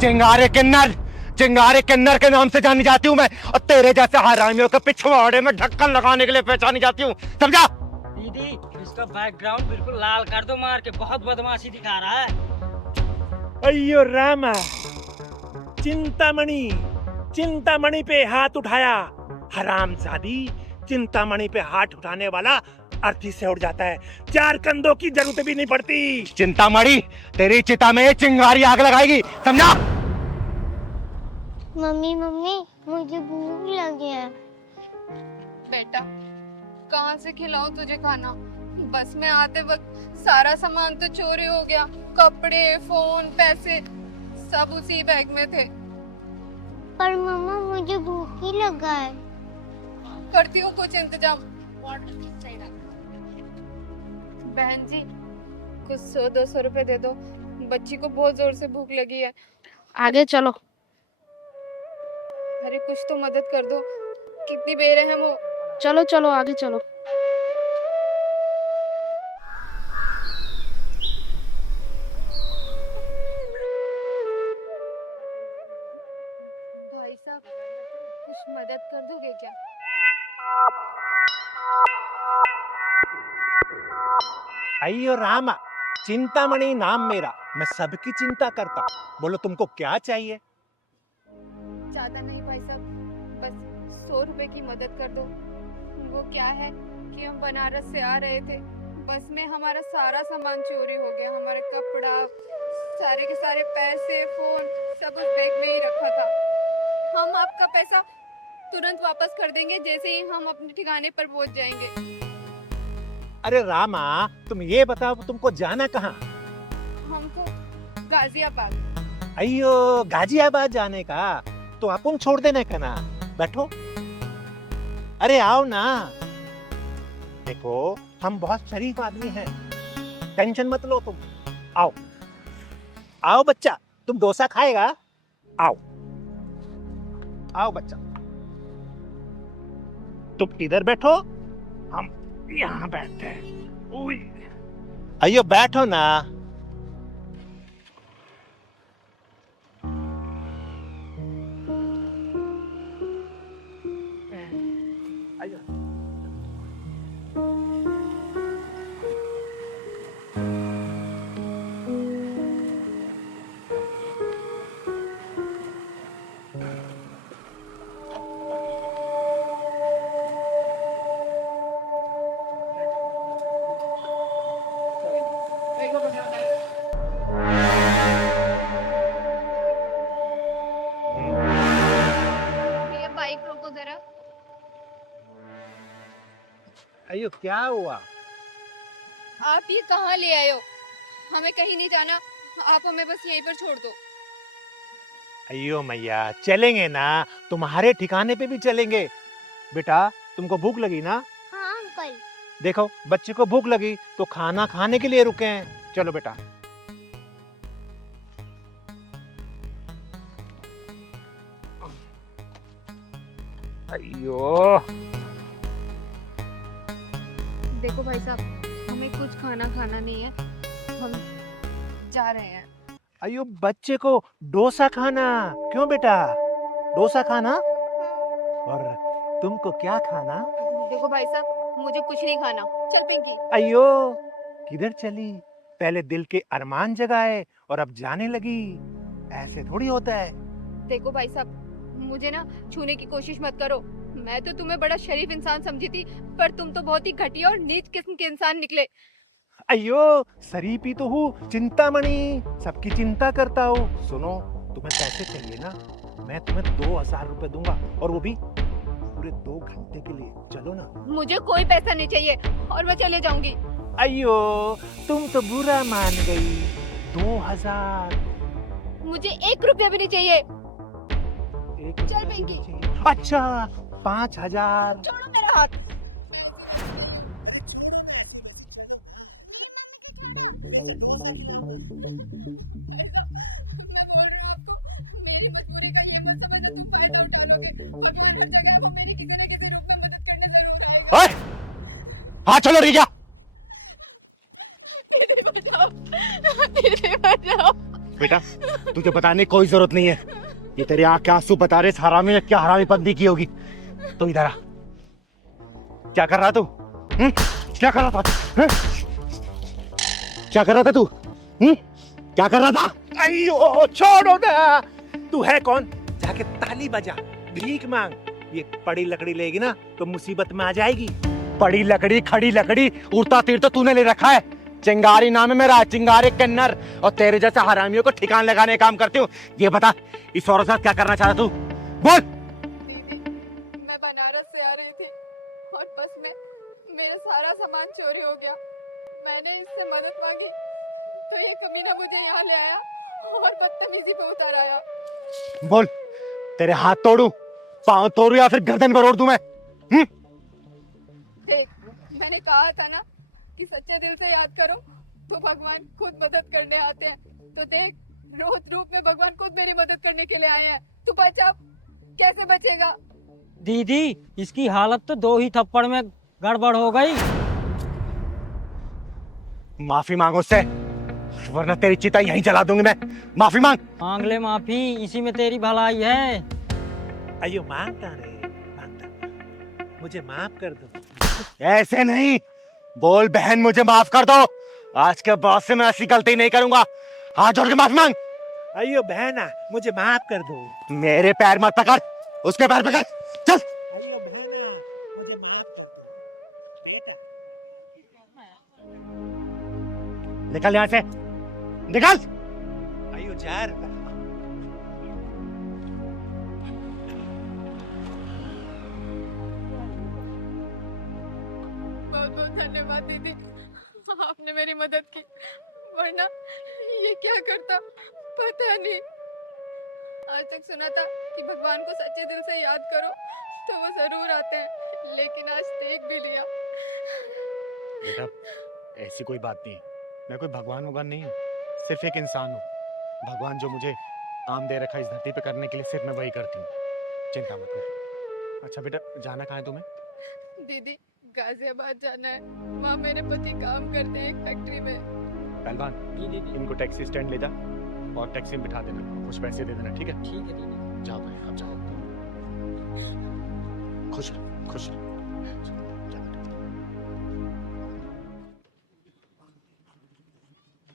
चिंगारे किन्नर, चिंगारे किन्नर के नाम से जानी जाती हूँ मैं, और तेरे जैसे हरामियों के पिछवाड़े में ढक्कन लगाने के लिए पहचानी जाती हूँ, समझा? दीदी इसका बैकग्राउंड बिल्कुल लाल कर दो मार के, बहुत बदमाशी दिखा रहा है। अयो रामा, चिंतामणि, चिंतामणि पे हाथ उठाया। हरामजादी, चिंतामणि पे हाथ उठाने वाला अर्थी से उड़ जाता है, चार कंधों की जरूरत भी नहीं पड़ती। चिंतामणि, तेरी चिता में चिंगारी आग लगाएगी, समझा? मम्मी मम्मी, मुझे भूख लगी है। बेटा, कहाँ से खिलाऊं तुझे खाना? बस में आते वक्त सारा सामान तो चोरी हो गया, कपड़े, फोन, पैसे सब उसी बैग में थे। पर मम्मा मुझे भूख ही लगा है। करती हूँ कुछ इंतजाम। बहन जी, कुछ 100-200 रुपए दे दो, बच्ची को बहुत जोर से भूख लगी है। आगे चलो। अरे कुछ तो मदद कर दो, कितनी बेरहम हो। चलो चलो आगे चलो। भाई साहब, कुछ मदद कर दोगे क्या? अयो रामा, चिंतामणि नाम मेरा, मैं सबकी चिंता करता। बोलो तुमको क्या चाहिए? ज्यादा नहीं भाई साहब, बस 100 रुपए की मदद कर दो। वो क्या है कि हम बनारस से आ रहे थे, बस में हमारा सारा सामान चोरी हो गया। हमारे कपड़ा, सारे के सारे पैसे, फोन सब उस बैग में ही रखा था। हम आपका पैसा तुरंत वापस कर देंगे जैसे ही हम अपने ठिकाने पर पहुंच जाएंगे। अरे रामा, तुम ये बताओ तुमको जाना कहाँ? हमको गाजियाबाद। अयो गाजियाबाद जाने का तो अपन छोड़ देने का ना, बैठो। अरे आओ ना, देखो हम बहुत शरीफ आदमी हैं, टेंशन मत लो तुम। आओ आओ बच्चा, तुम डोसा खाएगा? आओ आओ बच्चा, तुम इधर बैठो, हम यहाँ बैठते हैं। अयो बैठो ना। ये बाइक रोको जरा। अयो क्या हुआ? आप ये कहाँ ले आए हो? हमें कहीं नहीं जाना, आप हमें बस यहीं पर छोड़ दो। अयो मैया, चलेंगे ना, तुम्हारे ठिकाने पे भी चलेंगे। बेटा तुमको भूख लगी ना? हाँ अंकल। देखो बच्चे को भूख लगी तो खाना खाने के लिए रुके हैं। चलो बेटा। अयो देखो भाई साहब, हमें कुछ खाना खाना नहीं है, हम जा रहे हैं। अयो बच्चे को डोसा खाना। क्यों बेटा, डोसा खाना? और तुमको क्या खाना? देखो भाई साहब, मुझे कुछ नहीं खाना। चल पिंकी। अयो किधर चली? पहले दिल के अरमान जगाए और अब जाने लगी, ऐसे थोड़ी होता है। देखो भाई साहब, मुझे ना छूने की कोशिश मत करो। मैं तो तुम्हें बड़ा शरीफ इंसान समझी थी, पर तुम तो बहुत ही घटिया और नीच किस्म के इंसान निकले। अयो शरीफ ही तो हूँ, चिंतामणि, सबकी चिंता करता हूँ। सुनो, तुम्हें पैसे चाहिए ना? मैं तुम्हें 2000 रुपए दूंगा, और वो भी पूरे 2 घंटे के लिए। चलो ना। मुझे कोई पैसा नहीं चाहिए और मैं चले जाऊंगी। अयो तुम तो बुरा मान गई। 2000? मुझे 1 रुपया भी नहीं चाहिए। एक चल रुपया भी पिंकी। नहीं चाहिए। अच्छा 5000? छोड़ो मेरा हाथ। ओए, हाँ चलो रिया। दीदी बचाओ, दीदी बचाओ। बेटा तुझे बताने की कोई जरूरत नहीं है, ये तेरे आंख के आंसू बता रहे हरामी ने क्या हरामीपंती की होगी। तो इधर आ, क्या कर रहा तू? क्या कर रहा था? क्या कर रहा था तू? क्या कर रहा था? अयो छोड़ो ना, तू है कौन? जाके ताली बजा, भीख मांग। ये पड़ी लकड़ी लेगी ना तो मुसीबत में आ जाएगी। पड़ी लकड़ी खड़ी लकड़ी उड़ता तीर तो तूने ले रखा है। चिंगारी नाम है मेरा, चिंगारी किन्नर, और तेरे जैसे हरामियों को ठिकान लगाने का काम करती हूँ। ये बता इस औरत के साथ क्या करना चाहता तू? बोल। दीदी मैं बनारस से आ रही थी और बस में मेरा सारा सामान चोरी हो गया। मैंने इससे मदद मांगी तो ये कमीना मुझे यहाँ ले आया और बदतमीजी पे उतर आया। बोल, तेरे हाथ तोड़ू, पांव तोड़ू या फिर गर्दन पर ओढ़ दूं मैं? देख मैंने कहा था ना कि सच्चे दिल से याद करो तो भगवान खुद मदद करने आते हैं। तो देख रोज रूप में भगवान खुद मेरी मदद करने के लिए आए हैं। तू बचा, कैसे बचेगा? दीदी इसकी हालत तो 2 ही थप्पड़ में गड़बड़ हो गई। माफी मांगो उससे, वरना तेरी चिता यहीं जला दूंगी मैं। माफी मांग। मांग ले माफी, इसी में तेरी भलाई है। अयो मांगता रे, मांगता, मुझे माफ कर दो। ऐसे नहीं बोल, बहन मुझे माफ कर दो, आज के बाद से मैं ऐसी गलती नहीं करूंगा। हाथ जोड़ के माफी मांग। अयो बहना मुझे माफ कर दो। मेरे पैर मत पकड़, उसके पैर पकड़, चल। अयो बहना मुझे माफ कर दो बेटा। निकल यहाँ से, निकल। अयो जार बहुत बहुत धन्यवाद दीदी, आपने मेरी मदद की, वरना ये क्या करता पता नहीं। आज तक सुना था कि भगवान को सच्चे दिल से याद करो तो वो जरूर आते हैं, लेकिन आज देख भी लिया। बेटा ऐसी कोई बात नहीं है, मैं कोई भगवान नहीं हूँ, सिर्फ एक इंसान हूँ। भगवान जो मुझे काम दे रखा है इस धरती पे करने के लिए, सिर्फ मैं वही करती हूँ, चिंता मत कर। अच्छा बेटा जाना कहाँ है तुम्हें? दीदी गाजियाबाद जाना है, वहाँ मेरे पति काम करते हैं एक फैक्ट्री में। पहलवान इनको टैक्सी स्टैंड ले जा और टैक्सी में बिठा देना, कुछ पैसे दे देना, ठीक है? ठीक है दीदी। जाओ भाई, अब जाओ। खुश रहो, खुश रहो।